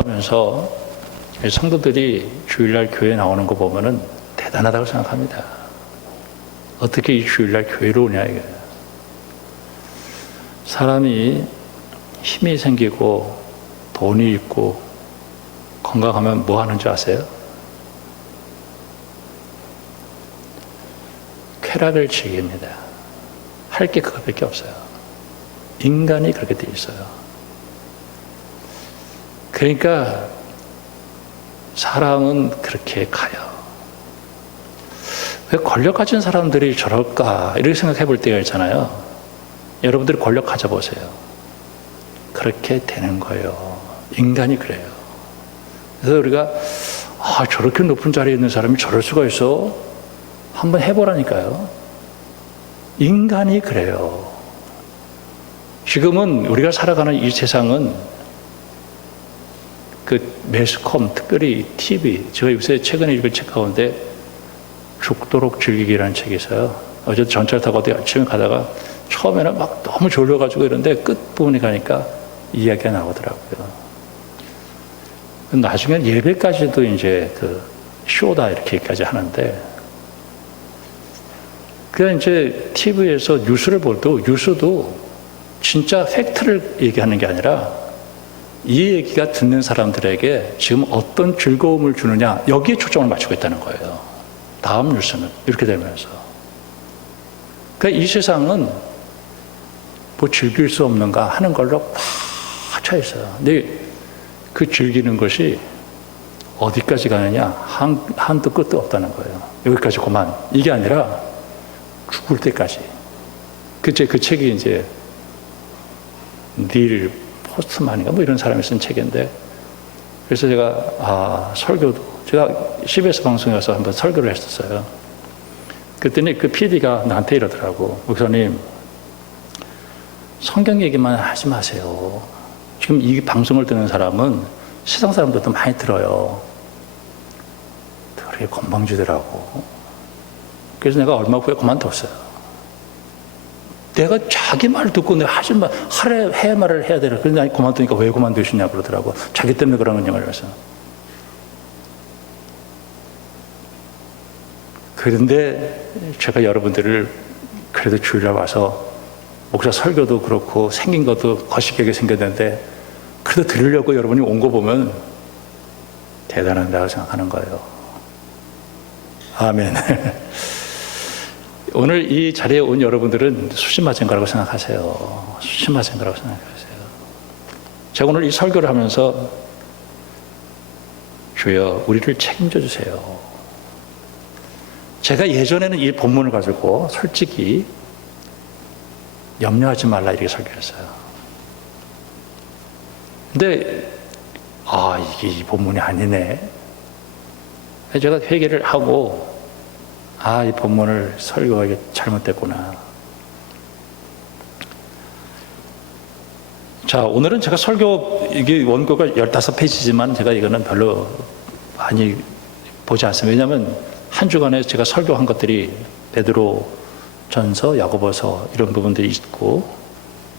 하면서 성도들이 주일날 교회 나오는 거 보면은 대단하다고 생각합니다. 어떻게 이 주일날 교회로 오냐 이게. 사람이 힘이 생기고 돈이 있고 건강하면 뭐 하는 줄 아세요? 쾌락을 즐깁니다. 할 게 그거밖에 없어요. 인간이 그렇게 돼 있어요. 그러니까 사람은 그렇게 가요. 왜 권력 가진 사람들이 저럴까 이렇게 생각해 볼 때가 있잖아요. 여러분들이 권력 가져보세요. 그렇게 되는 거예요. 인간이 그래요. 그래서 우리가 저렇게 높은 자리에 있는 사람이 저럴 수가 있어? 한번 해보라니까요. 인간이 그래요. 지금은 우리가 살아가는 이 세상은 그 매스컴, 특별히 TV, 제가 요새 최근에 읽은 책 가운데 죽도록 즐기기라는 책이 있어요. 어제 전철 타고 어디 아침에 가다가 처음에는 막 너무 졸려가지고 이런데 끝부분에 가니까 이야기가 나오더라고요. 나중엔 예배까지도 이제 그 쇼다 이렇게까지 하는데, 그 이제 TV에서 뉴스를 볼 때 뉴스도 진짜 팩트를 얘기하는 게 아니라 이 얘기가 듣는 사람들에게 지금 어떤 즐거움을 주느냐 여기에 초점을 맞추고 있다는 거예요. 다음 뉴스는 이렇게 되면서. 그러니까 이 세상은 뭐 즐길 수 없는가 하는 걸로 꽉 차 있어요. 근데 그 즐기는 것이 어디까지 가느냐 한도 끝도 없다는 거예요. 여기까지 그만. 이게 아니라 죽을 때까지. 그 책이 이제 닐 포스트만인가 뭐 이런 사람이 쓴 책인데, 그래서 제가 제가 CBS 방송에 가서 한번 설교를 했었어요. 그랬더니 그 PD가 나한테 이러더라고. 목사님, 성경 얘기만 하지 마세요. 지금 이 방송을 듣는 사람은 세상 사람들도 많이 들어요. 되게 건방지더라고. 그래서 내가 얼마 후에 그만뒀어요. 내가 자기 말 듣고 내가 하지 마, 해 말을 해야 되라. 그래서 나 그만두니까 왜 그만두시냐 그러더라고. 자기 때문에 그러는 거냐고 그래서. 그런데 제가 여러분들을 그래도 주일날 와서 목사 설교도 그렇고 생긴 것도 거시기하게 생겼는데 그래도 들으려고 여러분이 온 거 보면 대단하다고 생각하는 거예요. 아멘. 오늘 이 자리에 온 여러분들은 수시 맞은 거라고 생각하세요. 수시 맞은 거라고 생각하세요. 제가 오늘 이 설교를 하면서 주여 우리를 책임져 주세요. 제가 예전에는 이 본문을 가지고 솔직히 염려하지 말라 이렇게 설교했어요. 근데 이게 이 본문이 아니네. 제가 회개를 하고 이 본문을 설교가 잘못됐구나. 자, 오늘은 제가 설교, 이게 원고가 15페이지지만 제가 이거는 별로 많이 보지 않습니다. 왜냐하면 한 주간에 제가 설교한 것들이 베드로 전서, 야고보서 이런 부분들이 있고,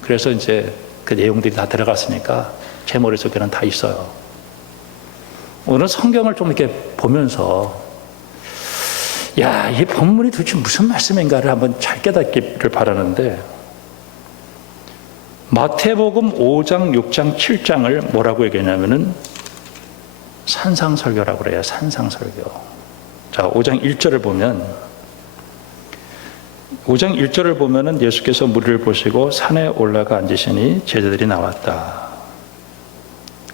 그래서 이제 그 내용들이 다 들어갔으니까 제 머릿속에는 다 있어요. 오늘 성경을 좀 이렇게 보면서 이 본문이 도대체 무슨 말씀인가를 한번 잘 깨닫기를 바라는데, 마태복음 5장, 6장, 7장을 뭐라고 얘기하냐면은 산상설교라고 그래요. 산상설교. 자, 5장 1절을 보면은 예수께서 무리를 보시고 산에 올라가 앉으시니 제자들이 나왔다.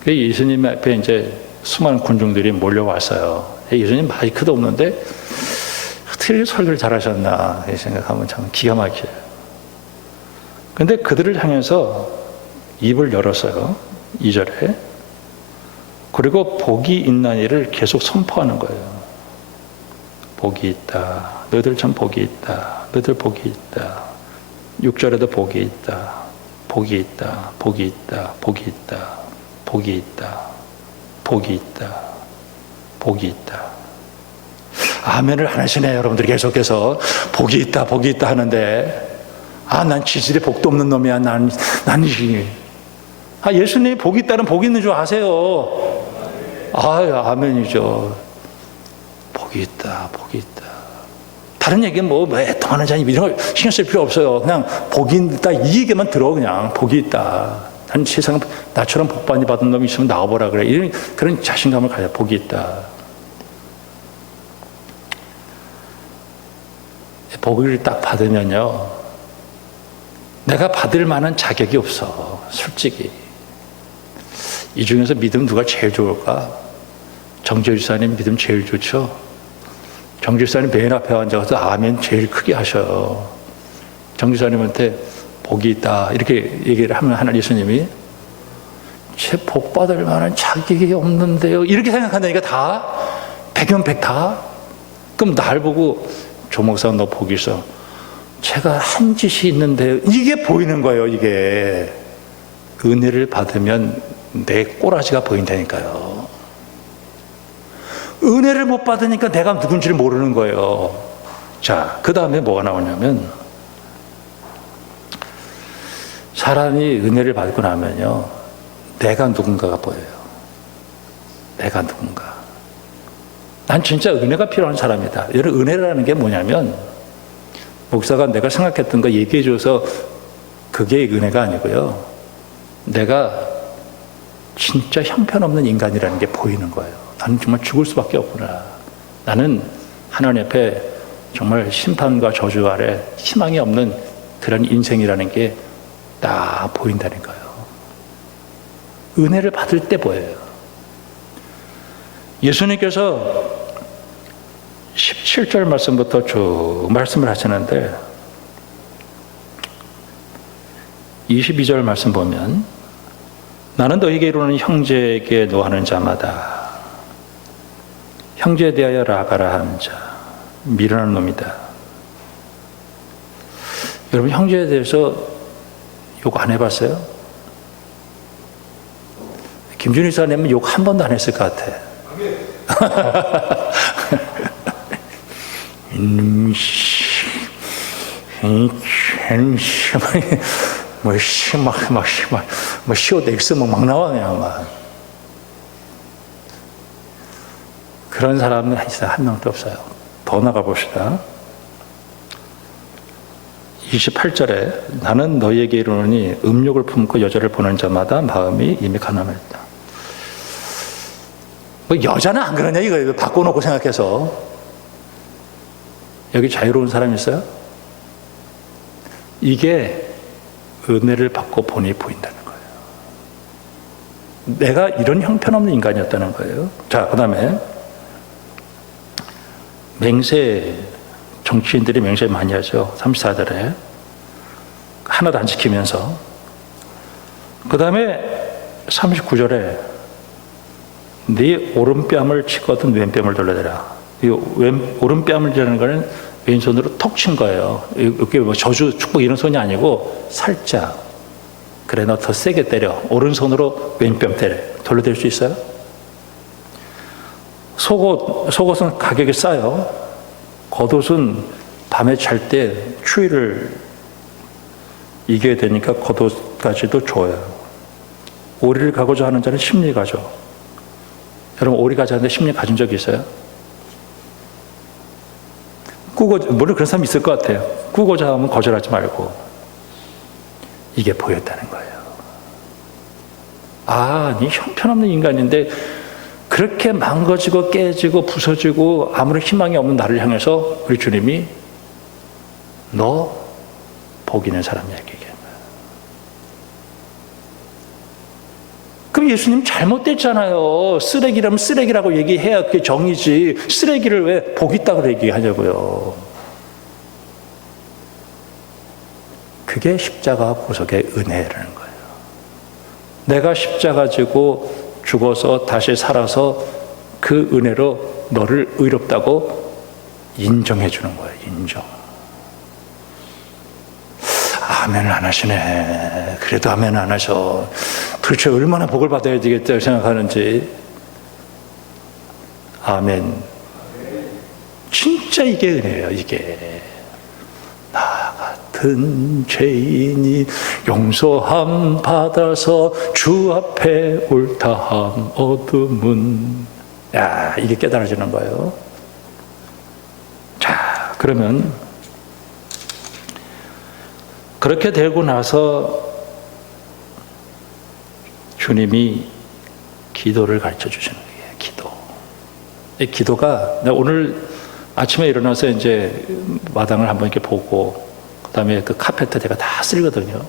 그 예수님 앞에 이제 수많은 군중들이 몰려왔어요. 예수님 마이크도 없는데 어떻게 설교를 잘하셨나 생각하면 참 기가 막혀요. 근데 그들을 향해서 입을 열었어요. 2절에. 그리고 복이 있나니를 계속 선포하는 거예요. 복이 있다. 너희들 참 복이 있다. 너희들 복이 있다. 6절에도 복이 있다. 복이 있다. 복이 있다. 복이 있다. 복이 있다. 복이 있다. 복이 있다. 아멘을 안 하시네. 여러분들이 계속해서 복이 있다. 복이 있다 하는데 난 지질에 복도 없는 놈이야. 난 예수님이 복이 있다는 복이 있는 줄 아세요? 아멘이죠. 복이 있다, 복이 있다. 다른 얘기는 왜 통하는 자님 이런 걸 신경 쓸 필요 없어요. 그냥 복이 있다 이 얘기만 들어. 그냥 복이 있다. 난 세상 나처럼 복 많이 받은 놈이 있으면 나와보라 그래. 이런 그런 자신감을 가져. 복이 있다. 복을 딱 받으면요, 내가 받을 만한 자격이 없어. 솔직히 이 중에서 믿음 누가 제일 좋을까? 정재유 지사님 믿음 제일 좋죠. 정재유 지사님 맨 앞에 앉아서 아멘 제일 크게 하셔요. 정재유 지사님한테 복이 있다 이렇게 얘기를 하면 하나님 예수님이 제 복 받을 만한 자격이 없는데요 이렇게 생각한다니까. 다 백연백타. 그럼 날 보고 조 목사 너 복이 있어. 제가 한 짓이 있는데요. 이게 보이는 거예요. 이게 은혜를 받으면 내 꼬라지가 보인다니까요. 은혜를 못 받으니까 내가 누군지를 모르는 거예요. 자, 그 다음에 뭐가 나오냐면, 사람이 은혜를 받고 나면요, 내가 누군가가 보여요. 내가 누군가. 난 진짜 은혜가 필요한 사람이다. 여러분, 은혜라는 게 뭐냐면, 목사가 내가 생각했던 거 얘기해줘서 그게 은혜가 아니고요, 내가 진짜 형편없는 인간이라는 게 보이는 거예요. 나는 정말 죽을 수밖에 없구나. 나는 하나님 앞에 정말 심판과 저주 아래 희망이 없는 그런 인생이라는 게 딱 보인다는 거예요. 은혜를 받을 때 보여요. 예수님께서 17절 말씀부터 쭉 말씀을 하시는데 22절 말씀 보면, 나는 너에게 이르는 형제에게 노하는 자마다 형제에 대하여 라가라 하는 자 미련한 놈이다. 여러분, 형제에 대해서 욕 안 해봤어요? 김준희 사님은 욕 한 번도 안 했을 것 같아. 시옷 엑스 막 나와. 그냥 막 그런 사람은 한 명도 없어요. 더 나가 봅시다. 28절에 나는 너희에게 이르노니 음욕을 품고 여자를 보는 자마다 마음이 이미 가난하다. 여자는 안 그러냐 이거 바꿔놓고 생각해서. 여기 자유로운 사람 있어요? 이게 은혜를 받고 보니 보인다는 거예요. 내가 이런 형편없는 인간이었다는 거예요. 자, 그 다음에 맹세, 정치인들이 맹세 많이 하죠. 34절에 하나도 안 지키면서. 그 다음에 39절에 네 오른뺨을 치거든 왼뺨을 돌려대라. 이 오른뺨을 치는 거는 왼손으로 톡 친 거예요. 이게 뭐 저주, 축복 이런 손이 아니고 살짝. 그래, 너 더 세게 때려. 오른손으로 왼뺨 때려. 돌려댈 수 있어요? 속옷은 가격이 싸요. 겉옷은 밤에 잘 때 추위를 이겨야 되니까 겉옷까지도 줘요. 오리를 가고자 하는 자는 심리 가져. 여러분, 오리 가자는데 심리 가진 적 있어요? 물론 그런 사람 있을 것 같아요. 꾸고자 하면 거절하지 말고. 이게 보였다는 거예요. 네 형편없는 인간인데 그렇게 망가지고 깨지고 부서지고 아무런 희망이 없는 나를 향해서 우리 주님이 너 복 있는 사람이야 얘기해요. 그럼 예수님 잘못됐잖아요. 쓰레기라면 쓰레기라고 얘기해야 그게 정의지. 쓰레기를 왜 복 있다고 얘기하냐고요. 그게 십자가 보석의 은혜라는 거예요. 내가 십자가 지고 죽어서 다시 살아서 그 은혜로 너를 의롭다고 인정해 주는 거예요. 인정. 아멘을 안 하시네. 그래도 아멘 안 하셔. 도대체 얼마나 복을 받아야 되겠다고 생각하는지. 아멘. 진짜 이게 은혜예요. 이게 나가 같은 죄인이 용서함 받아서 주 앞에 옳다함 얻음은. 야, 이게 깨달아지는 거예요. 자, 그러면 그렇게 되고 나서 주님이 기도를 가르쳐 주시는 거예요. 기도. 이 기도가 오늘 아침에 일어나서 이제 마당을 한번 이렇게 보고, 그 다음에 그 카페트 제가 다 쓸거든요.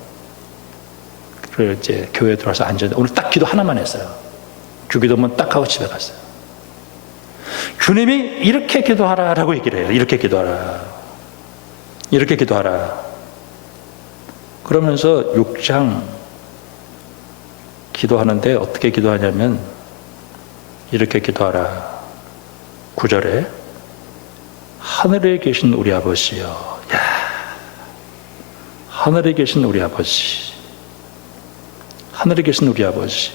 그리고 이제 교회에 들어와서 앉았는데 오늘 딱 기도 하나만 했어요. 주기도만 딱 하고 집에 갔어요. 주님이 이렇게 기도하라라고 얘기를 해요. 이렇게 기도하라. 이렇게 기도하라. 그러면서 6장 기도하는데 어떻게 기도하냐면 이렇게 기도하라. 9절에 하늘에 계신 우리 아버지여. 야, 하늘에 계신 우리 아버지. 하늘에 계신 우리 아버지.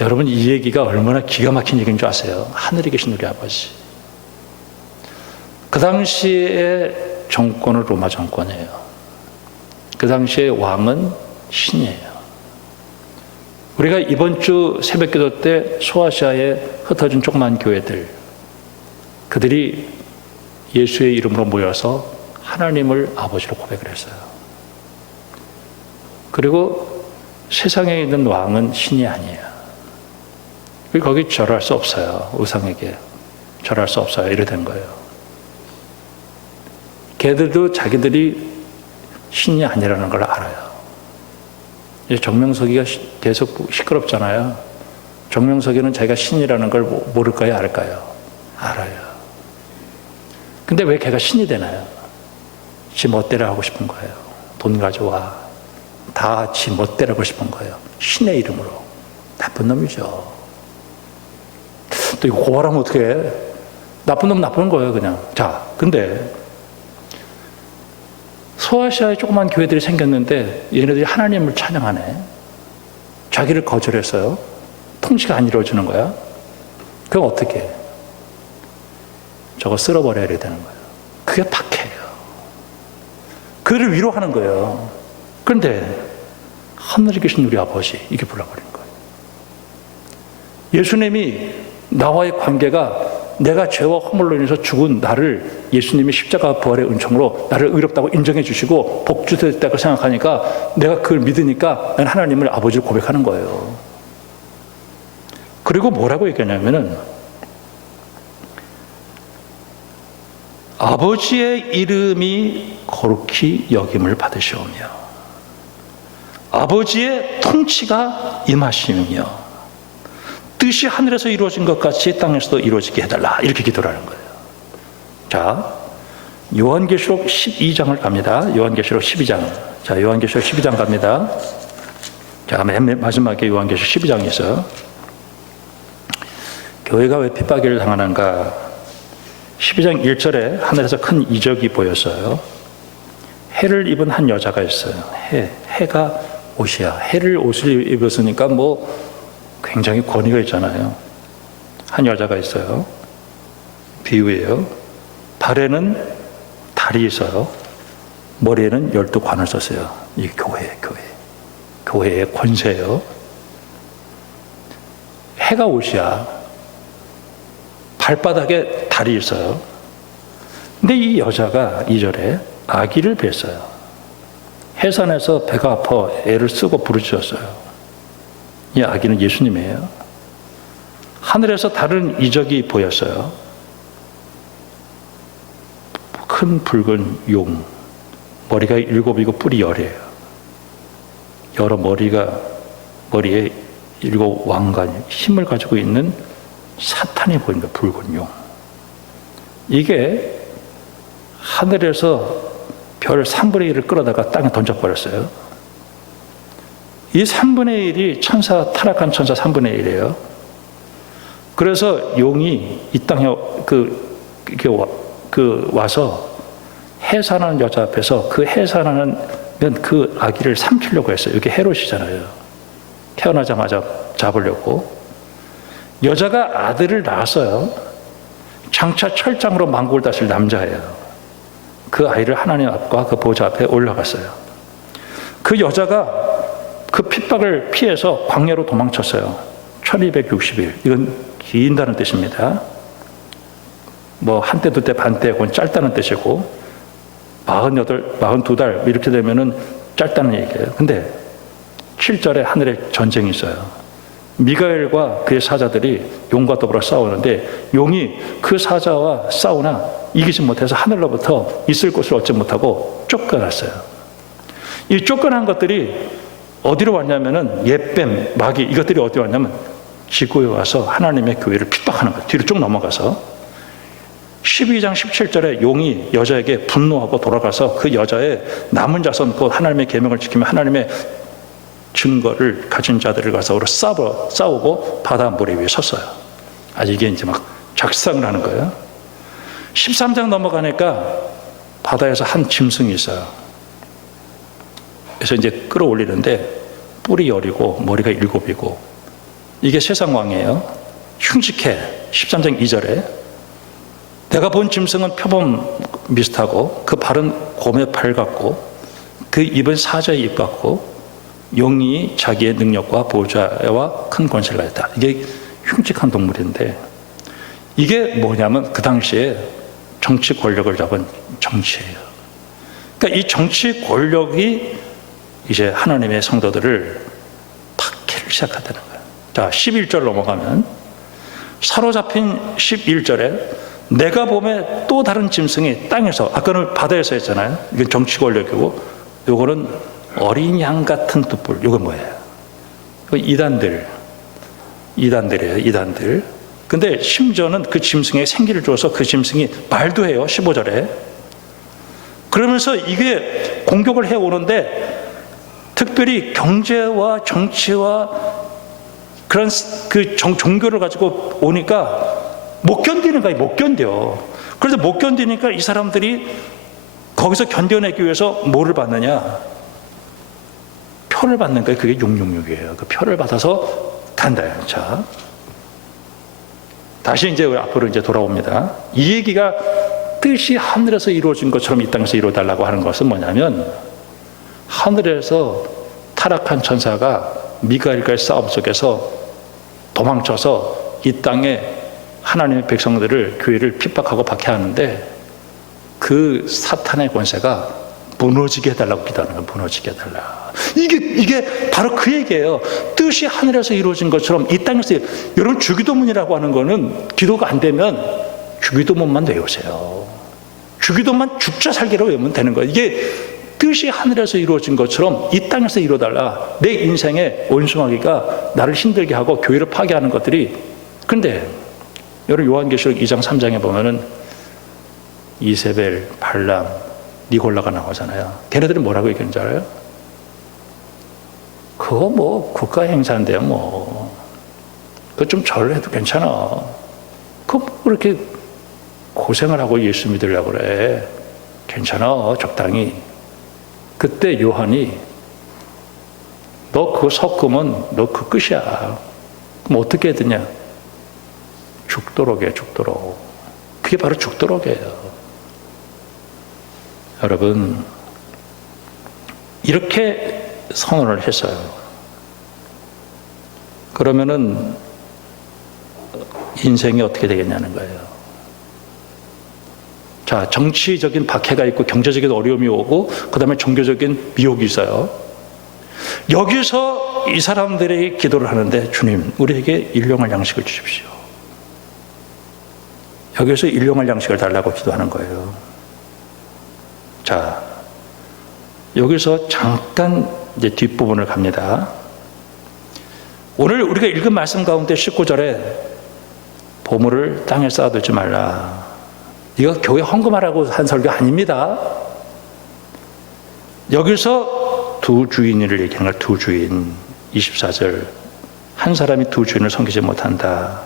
여러분, 이 얘기가 얼마나 기가 막힌 얘기인 줄 아세요? 하늘에 계신 우리 아버지. 그 당시에 정권은 로마 정권이에요. 그 당시에 왕은 신이에요. 우리가 이번 주 새벽 기도 때 소아시아에 흩어진 조그만 교회들, 그들이 예수의 이름으로 모여서 하나님을 아버지로 고백을 했어요. 그리고 세상에 있는 왕은 신이 아니에요. 거기 절할 수 없어요. 우상에게 절할 수 없어요. 이래 된 거예요. 걔들도 자기들이 신이 아니라는 걸 알아요. 정명석이가 계속 시끄럽잖아요. 정명석이는 자기가 신이라는 걸 모를까요? 알까요? 알아요. 근데 왜 걔가 신이 되나요? 지 멋대로 하고 싶은 거예요. 돈 가져와. 다 지 멋대로 하고 싶은 거예요. 신의 이름으로. 나쁜 놈이죠. 또 이거 고발하면 어떻게 해? 나쁜 놈 나쁜 거예요, 그냥. 자, 근데 소아시아에 조그만 교회들이 생겼는데 얘네들이 하나님을 찬양하네. 자기를 거절했어요. 통치가 안 이루어지는 거야. 그럼 어떻게 해? 저거 쓸어버려야 되는 거예요. 그게 박해예요. 그를 위로하는 거예요. 그런데 하늘에 계신 우리 아버지, 이게 불러버린 거예요. 예수님이 나와의 관계가 내가 죄와 허물로 인해서 죽은 나를 예수님이 십자가 부활의 은총으로 나를 의롭다고 인정해 주시고 복주됐다고 생각하니까 내가 그걸 믿으니까 난 하나님을 아버지로 고백하는 거예요. 그리고 뭐라고 얘기하냐면은 아버지의 이름이 거룩히 여김을 받으시오며 아버지의 통치가 임하시며 뜻이 하늘에서 이루어진 것 같이 땅에서도 이루어지게 해달라. 이렇게 기도를 하는 거예요. 자, 요한계시록 12장을 갑니다. 요한계시록 12장. 자, 요한계시록 12장 갑니다. 자, 맨 마지막에 요한계시록 12장이 있어요. 교회가 왜 핍박을 당하는가? 12장 1절에 하늘에서 큰 이적이 보였어요. 해를 입은 한 여자가 있어요. 해가 옷이야. 해를 옷을 입었으니까 뭐 굉장히 권위가 있잖아요. 한 여자가 있어요. 비유예요. 발에는 달이 있어요. 머리에는 12관을 썼어요. 이 교회의 권세예요. 해가 옷이야. 발바닥에 달이 있어요. 근데 이 여자가 2절에 아기를 뵀어요. 해산에서 배가 아파 애를 쓰고 부르짖었어요. 이 아기는 예수님이에요. 하늘에서 다른 이적이 보였어요. 큰 붉은 용, 머리가 7이고 뿔이 10이에요. 여러 머리에 7 왕관, 힘을 가지고 있는 사탄이 보인 거예요. 붉은 용. 이게 하늘에서 별 3분의 1을 끌어다가 땅에 던져버렸어요. 이 3분의 1이 타락한 천사 3분의 1이에요. 그래서 용이 이 땅에 와서 해산하는 여자 앞에서 그 해산하는 그 아기를 삼키려고 했어요. 이게 헤롯이잖아요. 태어나자마자 잡으려고. 여자가 아들을 낳았어요. 장차 철장으로 만국을 다스릴 남자예요. 그 아이를 하나님 앞과 그 보좌 앞에 올라갔어요. 그 여자가 그 핍박을 피해서 광야로 도망쳤어요. 1260일. 이건 긴다는 뜻입니다. 뭐 한때 두때 반때 그건 짧다는 뜻이고 42달 이렇게 되면은 짧다는 얘기예요. 근데 7절에 하늘에 전쟁이 있어요. 미가엘과 그의 사자들이 용과 더불어 싸우는데 용이 그 사자와 싸우나 이기지 못해서 하늘로부터 있을 곳을 얻지 못하고 쫓겨났어요. 이 쫓겨난 것들이 어디로 왔냐면은 옙뱀, 마귀 이것들이 어디 왔냐면 지구에 와서 하나님의 교회를 핍박하는 거예요. 뒤로 쭉 넘어가서 12장 17절에 용이 여자에게 분노하고 돌아가서 그 여자의 남은 자손 곧 하나님의 계명을 지키며 하나님의 증거를 가진 자들을 가서 싸우고 바다 모래 위에 섰어요. 아직 이게 이제 막 작상을 하는 거예요. 13장 넘어가니까 바다에서 한 짐승이 있어요. 그래서 이제 끌어올리는데 뿔이 10이고 머리가 7이고 이게 세상 왕이에요. 흉측해. 13장 2절에 내가 본 짐승은 표범 비슷하고 그 발은 곰의 발 같고 그 입은 사자의 입 같고 용이 자기의 능력과 보좌와 큰 권세를 가졌다. 이게 흉측한 동물인데 이게 뭐냐면 그 당시에 정치 권력을 잡은 정치예요. 그러니까 이 정치 권력이 이제 하나님의 성도들을 박해를 시작하다는 거예요. 자, 11절 넘어가면 사로잡힌 11절에 내가 봄에 또 다른 짐승이 땅에서 아까는 바다에서 했잖아요. 이건 정치 권력이고 요거는 어린 양 같은 뚝불. 요건 뭐예요? 이단들이에요. 이단들. 근데 심지어는 그 짐승에 생기를 줘서 그 짐승이 말도 해요. 15절에. 그러면서 이게 공격을 해오는데 특별히 경제와 정치와 그런 그 종교를 가지고 오니까 못 견디는 거예요. 못 견뎌. 그래서 못 견디니까 이 사람들이 거기서 견뎌내기 위해서 뭐를 받느냐? 표를 받는 거예요. 그게 666이에요. 그 표를 받아서 간다요. 자, 다시 이제 앞으로 이제 돌아옵니다. 이 얘기가 뜻이 하늘에서 이루어진 것처럼 이 땅에서 이루어달라고 하는 것은 뭐냐면 하늘에서 타락한 천사가 미가엘과의 싸움 속에서 도망쳐서 이 땅에 하나님의 백성들을 교회를 핍박하고 박해하는데 그 사탄의 권세가 무너지게 해달라고 기도하는 거예요. 무너지게 해달라. 이게 바로 그 얘기예요. 뜻이 하늘에서 이루어진 것처럼 이 땅에서 여러분 주기도문이라고 하는 거는 기도가 안 되면 주기도문만 외우세요. 주기도문만 죽자 살기로 외우면 되는 거예요. 이게 뜻이 하늘에서 이루어진 것처럼 이 땅에서 이루어달라. 내 인생의 원수마귀가 나를 힘들게 하고 교회를 파괴하는 것들이. 그런데 여러분 요한계시록 2장 3장에 보면은 이세벨, 발람, 니골라가 나오잖아요. 걔네들은 뭐라고 얘기하는 줄 알아요? 그거 뭐 국가 행사인데요 뭐. 그거 좀 절을 해도 괜찮아. 그거 뭐 그렇게 고생을 하고 예수 믿으려고 그래. 괜찮아 적당히. 그때 요한이 너 그거 섞으면 너 그 끝이야. 그럼 어떻게 해야 되냐? 죽도록 해. 죽도록. 그게 바로 죽도록이에요. 여러분 이렇게 선언을 했어요. 그러면은 인생이 어떻게 되겠냐는 거예요. 자, 정치적인 박해가 있고 경제적인 어려움이 오고 그 다음에 종교적인 미혹이 있어요. 여기서 이 사람들이 기도를 하는데 주님 우리에게 일용할 양식을 주십시오. 여기서 일용할 양식을 달라고 기도하는 거예요. 자, 여기서 잠깐 이제 뒷부분을 갑니다. 오늘 우리가 읽은 말씀 가운데 19절에 보물을 땅에 쌓아두지 말라. 이거 교회 헌금하라고 한 설교 아닙니다. 여기서 두 주인을 얘기하는 거야. 두 주인. 24절. 한 사람이 두 주인을 섬기지 못한다.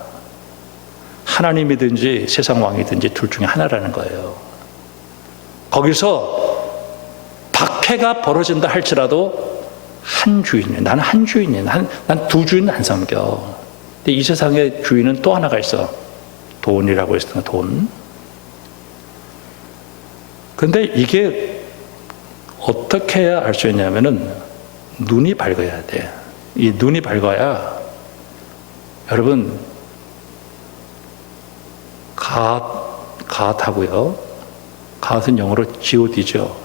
하나님이든지 세상 왕이든지 둘 중에 하나라는 거예요. 거기서 박해가 벌어진다 할지라도 한 주인이에요. 나는 한 주인이에요. 난 두 주인은 안 섬겨. 근데 이 세상의 주인은 또 하나가 있어. 돈이라고 했으니까 돈. 근데 이게 어떻게 해야 알 수 있냐면은 눈이 밝아야 돼. 이 눈이 밝아야 여러분 갓하고요. 갓은 영어로 god죠.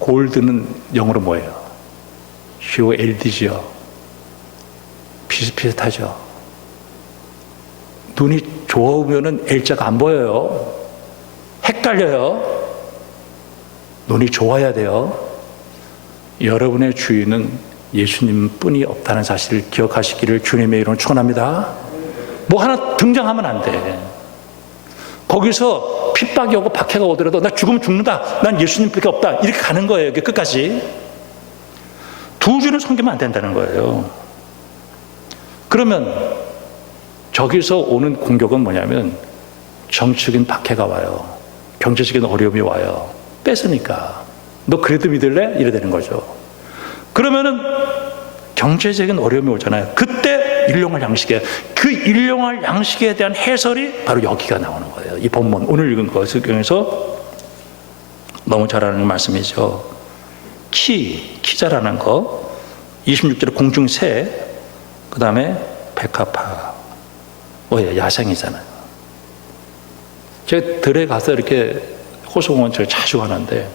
골드는 영어로 뭐예요? gold죠. 비슷비슷하죠. 눈이 좋으면은 L자가 안 보여요. 헷갈려요. 눈이 좋아야 돼요. 여러분의 주인은 예수님뿐이 없다는 사실을 기억하시기를 주님의 이름으로 축원합니다. 뭐 하나 등장하면 안 돼. 거기서 핍박이 오고 박해가 오더라도 나 죽으면 죽는다. 난 예수님밖에 없다. 이렇게 가는 거예요. 끝까지. 두 주를 섬기면 안 된다는 거예요. 그러면 저기서 오는 공격은 뭐냐면 정치적인 박해가 와요. 경제적인 어려움이 와요. 뺏으니까. 너 그래도 믿을래? 이래 되는 거죠. 그러면은 경제적인 어려움이 오잖아요. 그때 일용할 양식에, 그 일용할 양식에 대한 해설이 바로 여기가 나오는 거예요. 이 본문 오늘 읽은 거 성경에서 너무 잘 아는 말씀이죠. 키자라는 거, 26절에 공중새, 그 다음에 백합화. 뭐예요? 야생이잖아요. 제가 들에 가서 이렇게 호수공원 제가 자주 가는데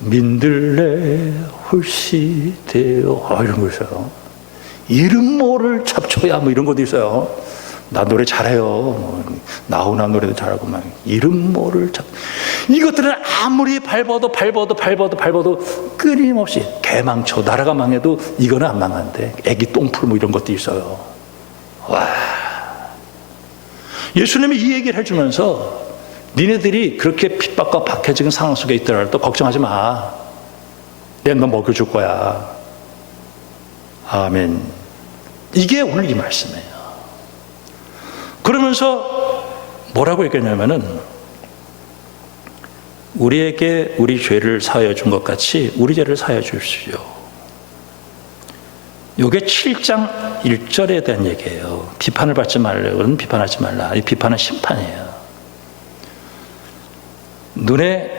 민들레 홀씨되어 이런 거 있어요. 이름 모를 잡초야 뭐 이런 것도 있어요. 나 노래 잘해요. 뭐, 나훈아 노래도 잘하고 막 이름 모를 잡. 이것들은 아무리 밟아도 끊임없이 개망쳐. 나라가 망해도 이거는 안 망한대. 애기 똥풀 뭐 이런 것도 있어요. 와. 예수님이 이 얘기를 해주면서 니네들이 그렇게 핍박과 박해적인 상황 속에 있더라도 걱정하지 마. 내가 너 먹여줄 거야. 아멘. 이게 오늘 이 말씀이에요. 그러면서 뭐라고 얘기했냐면은 우리에게 우리 죄를 사하여 준 것 같이 우리 죄를 사하여 주십시오. 이게 7장 1절에 대한 얘기예요. 비판을 받지 말라고는 비판하지 말라. 이 비판은 심판이에요. 눈에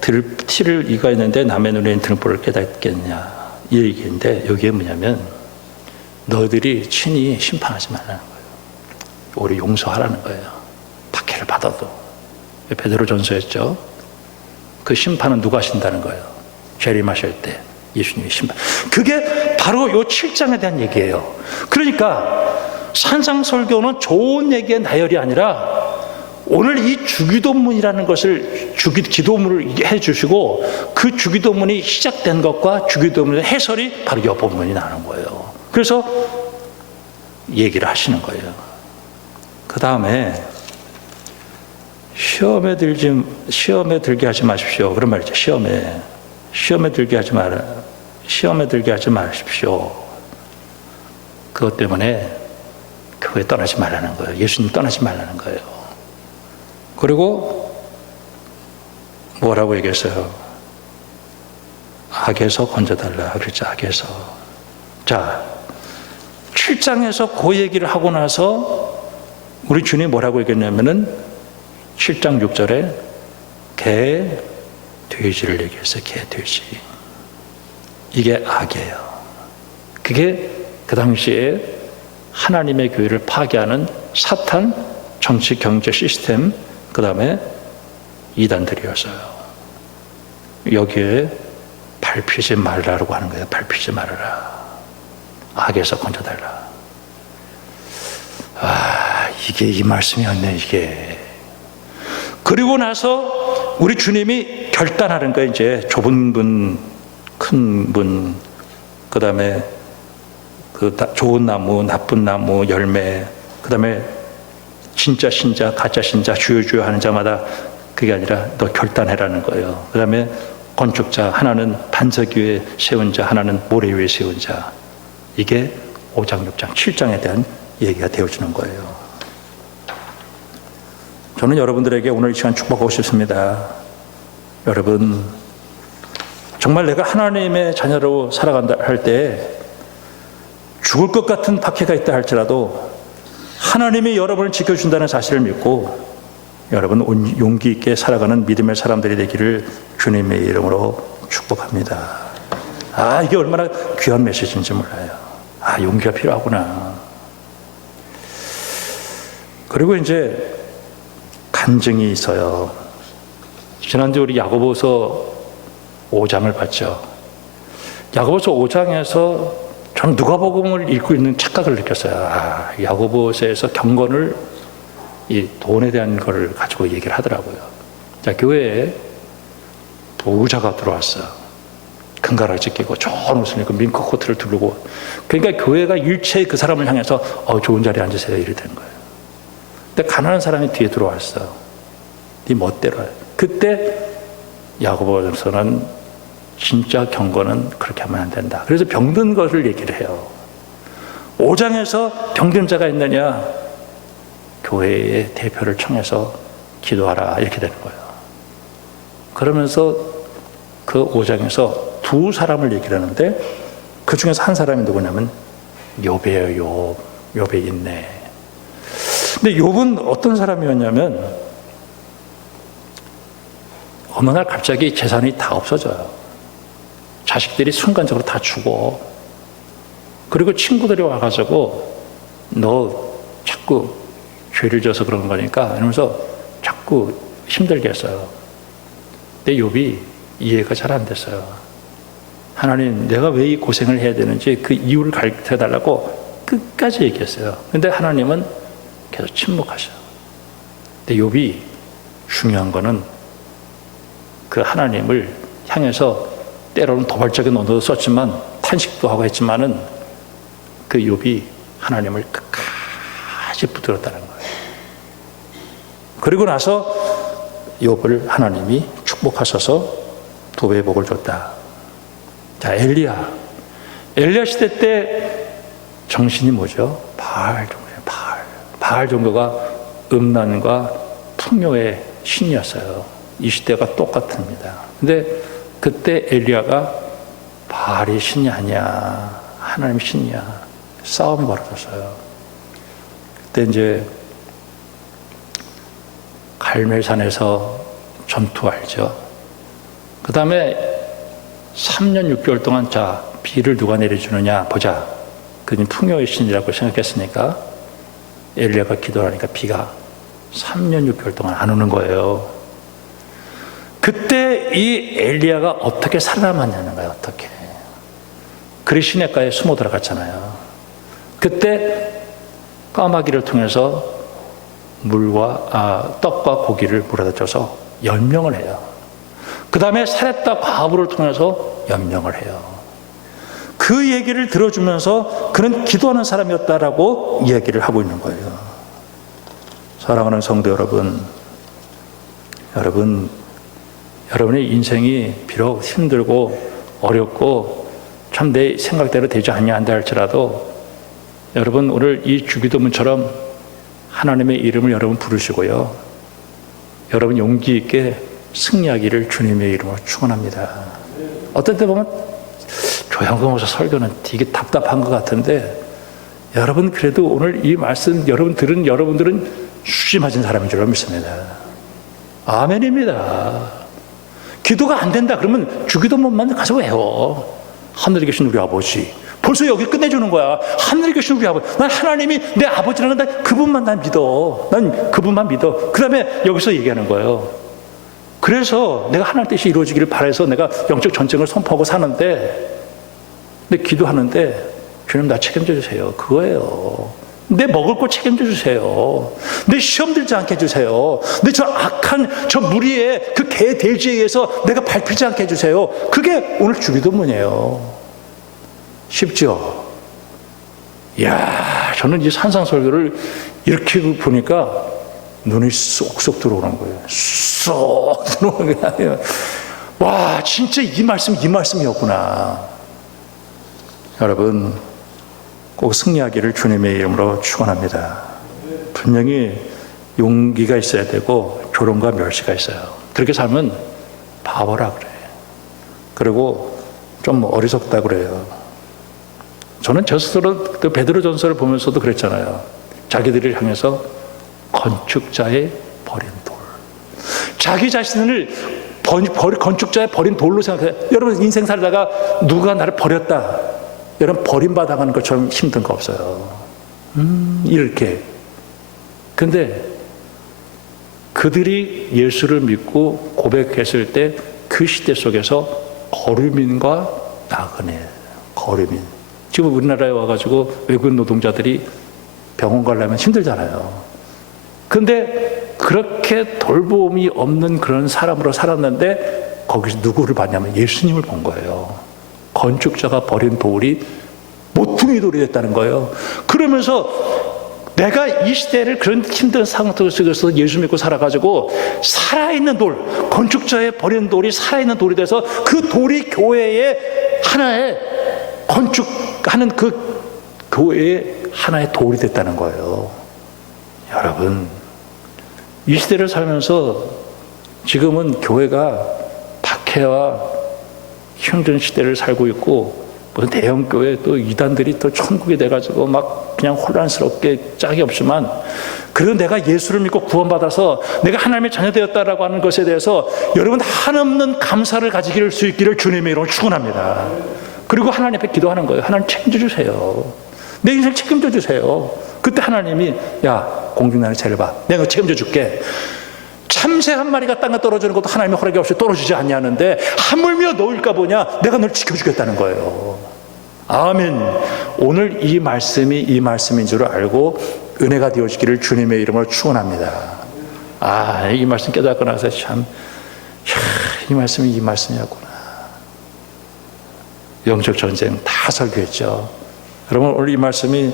들티를 이가 있는데 남의 눈에 등불을 깨닫겠냐 이 얘기인데 여기에 뭐냐면 너희들이 친히 심판하지 말라는 거예요. 우리 용서하라는 거예요. 박해를 받아도. 베드로전서였죠. 그 심판은 누가 하신다는 거예요? 재림하실 때 예수님이 심판. 그게 바로 요 7장에 대한 얘기예요. 그러니까 산상설교는 좋은 얘기의 나열이 아니라 오늘 이 주기도문이라는 것을 기도문을 해주시고 그 주기도문이 시작된 것과 주기도문의 해설이 바로 이 본문이 나오는 거예요. 그래서 얘기를 하시는 거예요. 그 다음에 시험에 들게 하지 마십시오. 그런 말이죠. 시험에 들게 하지 마십시오. 그것 때문에 교회 떠나지 말라는 거예요. 예수님 떠나지 말라는 거예요. 그리고 뭐라고 얘기했어요? 악에서 건져달라. 그렇죠. 악에서. 자, 7장에서 그 얘기를 하고 나서 우리 주님이 뭐라고 얘기했냐면은 7장 6절에 개, 돼지를 얘기했어요. 개, 돼지. 이게 악이에요. 그게 그 당시에 하나님의 교회를 파괴하는 사탄, 정치, 경제 시스템, 그 다음에 이단들이었어요. 여기에 밟히지 말라고 하는 거예요. 밟히지 말아라. 악에서 건져달라. 아, 이게 이 말씀이었네, 이게. 그리고 나서 우리 주님이 결단하는 거예요. 이제 좁은 문, 큰 문, 그 다음에 그 좋은 나무, 나쁜 나무, 열매, 그 다음에 진짜 신자, 가짜 신자, 주여 하는 자마다 그게 아니라 너 결단해라는 거예요. 그 다음에 건축자, 하나는 반석 위에 세운 자, 하나는 모래 위에 세운 자. 이게 5장, 6장, 7장에 대한 얘기가 되어주는 거예요. 저는 여러분들에게 오늘 이 시간 축복하고 싶습니다. 여러분, 정말 내가 하나님의 자녀로 살아간다 할 때 죽을 것 같은 박해가 있다 할지라도 하나님이 여러분을 지켜준다는 사실을 믿고 여러분 용기 있게 살아가는 믿음의 사람들이 되기를 주님의 이름으로 축복합니다. 이게 얼마나 귀한 메시지인지 몰라요. 용기가 필요하구나. 그리고 이제 간증이 있어요. 지난주 우리 야고보서 5장을 봤죠. 야고보서 5장에서 저는 누가복음을 읽고 있는 착각을 느꼈어요. 야고보서에서 경건을, 이 돈에 대한 것을 가지고 얘기를 하더라고요. 자, 교회에 부자가 들어왔어요. 금가락지 끼고 좋은 옷을 입고 밍크 코트를 두르고, 그러니까 교회가 일체의 그 사람을 향해서 좋은 자리에 앉으세요 이래 되는 거예요. 근데 가난한 사람이 뒤에 들어왔어요. 네 멋대로 해. 그때 야고보서는 진짜 경건은 그렇게 하면 안 된다. 그래서 병든 것을 얘기를 해요. 5장에서 병든 자가 있느냐, 교회의 대표를 청해서 기도하라 이렇게 되는 거예요. 그러면서 그 5장에서 두 사람을 얘기를 하는데 그 중에서 한 사람이 누구냐면 욥이에요. 욥의 인내. 근데 욥은 어떤 사람이었냐면 어느 날 갑자기 재산이 다 없어져요. 자식들이 순간적으로 다 죽어. 그리고 친구들이 와가지고 너 자꾸 죄를 져서 그런 거니까 이러면서 자꾸 힘들게 했어요. 근데 욥이 이해가 잘 안 됐어요. 하나님, 내가 왜 이 고생을 해야 되는지 그 이유를 가르쳐달라고 끝까지 얘기했어요. 근데 하나님은 계속 침묵하셔. 근데 욥이 중요한 거는 그 하나님을 향해서 때로는 도발적인 언어도 썼지만 탄식도 하고 했지만은 그 욥이 하나님을 끝까지 붙들었다는 거예요. 그리고 나서 욥을 하나님이 축복하셔서 두 배의 복을 줬다. 자, 엘리야 시대 때 정신이 뭐죠? 바알 종교예요. 바알 종교가 음란과 풍요의 신이었어요. 이 시대가 똑같습니다. 근데 그때 엘리야가 바알이 신이 아니야, 하나님 신이야, 싸움이 벌어졌어요. 그때 이제 갈멜산에서 전투 알죠? 그 다음에 3년 6개월 동안 자, 비를 누가 내려주느냐 보자. 그는 풍요의 신이라고 생각했으니까 엘리야가 기도하니까 비가 3년 6개월 동안 안 오는 거예요. 그때 이 엘리야가 어떻게 살아남았냐는 거예요. 어떻게. 그리 시냇가에 숨어 들어갔잖아요. 그때 까마귀를 통해서 떡과 고기를 물어다 줘서 연명을 해요. 그 다음에 사렙다 과부를 통해서 연명을 해요. 그 얘기를 들어주면서 그는 기도하는 사람이었다라고 이야기를 하고 있는 거예요. 사랑하는 성도 여러분, 여러분의 인생이 비록 힘들고 어렵고 참 내 생각대로 되지 않냐 한다 할지라도 여러분 오늘 이 주기도문처럼 하나님의 이름을 여러분 부르시고요. 여러분 용기 있게 승리하기를 주님의 이름으로 축원합니다. 어떤 때 보면 조영근 목사 설교는 되게 답답한 것 같은데 여러분 그래도 오늘 이 말씀 여러분들은 수심하신 사람인 줄 믿습니다. 아멘입니다. 기도가 안 된다 그러면 주기도문만 가서 외워. 하늘에 계신 우리 아버지. 벌써 여기 끝내주는 거야. 하늘에 계신 우리 아버지. 난 하나님이 내 아버지라는 그분만 난 믿어. 난 그분만 믿어. 그 다음에 여기서 얘기하는 거예요. 그래서 내가 하나님 뜻이 이루어지기를 바라서 내가 영적 전쟁을 선포하고 사는데, 근데 기도하는데 주님 나 책임져 주세요. 그거예요. 내 먹을 거 책임져 주세요. 내 시험 들지 않게 해주세요. 내 저 악한 저 무리의 그 개 돼지에 의해서 내가 밟히지 않게 해주세요. 그게 오늘 주기도문이에요. 쉽죠? 이야, 저는 이 산상설교를 이렇게 보니까 눈이 쏙쏙 들어오는 거예요. 쏙 들어오는 거예요. 와, 진짜 이 말씀이었구나. 여러분, 꼭 승리하기를 주님의 이름으로 축원합니다. 분명히 용기가 있어야 되고 조롱과 멸시가 있어요. 그렇게 살면 바보라 그래. 그리고 좀 어리석다 그래요. 저는 저 스스로 베드로 전서를 보면서도 그랬잖아요. 자기들을 향해서 건축자의 버린 돌. 자기 자신을 건축자의 버린 돌로 생각해요. 여러분 인생 살다가 누가 나를 버렸다. 여러분 버림받아가는 것처럼 힘든 거 없어요. 이렇게. 근데 그들이 예수를 믿고 고백했을 때 그 시대 속에서 거류민과 나그네, 거류민. 지금 우리나라에 와가지고 외국인 노동자들이 병원 가려면 힘들잖아요. 근데 그렇게 돌봄이 없는 그런 사람으로 살았는데 거기서 누구를 봤냐면 예수님을 본 거예요. 건축자가 버린 돌이 모퉁이 돌이 됐다는 거예요. 그러면서 내가 이 시대를 그런 힘든 상황 속에서 예수 믿고 살아가지고 살아있는 돌, 건축자의 버린 돌이 살아있는 돌이 돼서 그 돌이 교회의 하나의 건축하는 그 교회의 하나의 돌이 됐다는 거예요. 여러분, 이 시대를 살면서 지금은 교회가 박해와 힘든 시대를 살고 있고 무슨 대형 교회 또 이단들이 또 천국이 돼가지고 막 그냥 혼란스럽게 짝이 없지만 그래도 내가 예수를 믿고 구원받아서 내가 하나님의 자녀 되었다라고 하는 것에 대해서 여러분 한없는 감사를 가지길 수 있기를 주님의 이름으로 축원합니다. 그리고 하나님 앞에 기도하는 거예요. 하나님 책임져 주세요. 내 인생 책임져 주세요. 그때 하나님이 야 공중나라의 죄를 봐. 내가 책임져 줄게. 참새 한 마리가 땅에 떨어지는 것도 하나님의 허락이 없이 떨어지지 않냐는데 하물며 너일까 보냐. 내가 널 지켜주겠다는 거예요. 아멘. 오늘 이 말씀이 이 말씀인 줄 알고 은혜가 되어지기를 주님의 이름으로 축원합니다. 아, 이 말씀 깨닫고 나서 참, 이 말씀이 이 말씀이었구나. 영적 전쟁 다 설교했죠. 여러분 오늘 이 말씀이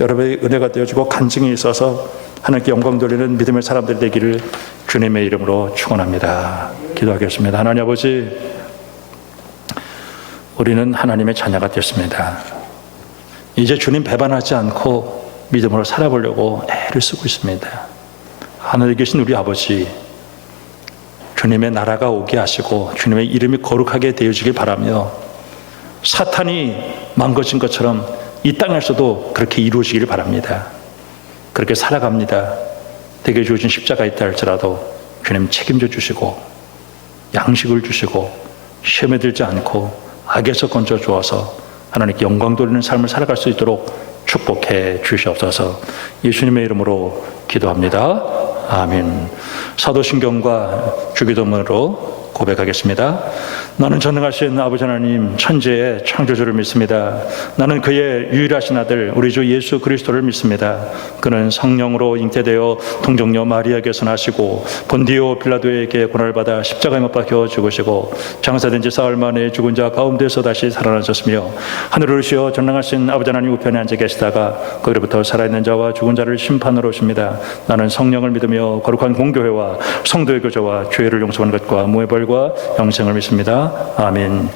여러분의 은혜가 되어지고 간증이 있어서 하나님께 영광 돌리는 믿음의 사람들이 되기를 주님의 이름으로 축원합니다. 기도하겠습니다. 하나님 아버지, 우리는 하나님의 자녀가 됐습니다. 이제 주님 배반하지 않고 믿음으로 살아보려고 애를 쓰고 있습니다. 하늘에 계신 우리 아버지, 주님의 나라가 오게 하시고 주님의 이름이 거룩하게 되어지길 바라며 사탄이 망가진 것처럼 이 땅에서도 그렇게 이루어지길 바랍니다. 그렇게 살아갑니다. 대개 주어진 십자가 있다 할지라도 주님 책임져 주시고 양식을 주시고 시험에 들지 않고 악에서 건져 주어서 하나님께 영광 돌리는 삶을 살아갈 수 있도록 축복해 주시옵소서. 예수님의 이름으로 기도합니다. 아멘. 사도신경과 주기도문으로 고백하겠습니다. 나는 전능하신 아버지 하나님 천지의 창조주를 믿습니다. 나는 그의 유일하신 아들 우리 주 예수 그리스도를 믿습니다. 그는 성령으로 잉태되어 동정녀 마리아에게서 나시고 본디오 빌라도에게 고난을 받아 십자가에 못 박혀 죽으시고 장사된 지 사흘 만에 죽은 자 가운데서 다시 살아나셨으며 하늘을 오르시어 전능하신 아버지 하나님 우편에 앉아 계시다가 거기로부터 살아있는 자와 죽은 자를 심판하러 오십니다. 나는 성령을 믿으며 거룩한 공교회와 성도의 교제와 죄를 용서하는 것과 무의 벌과 영생을 믿습니다. 아멘.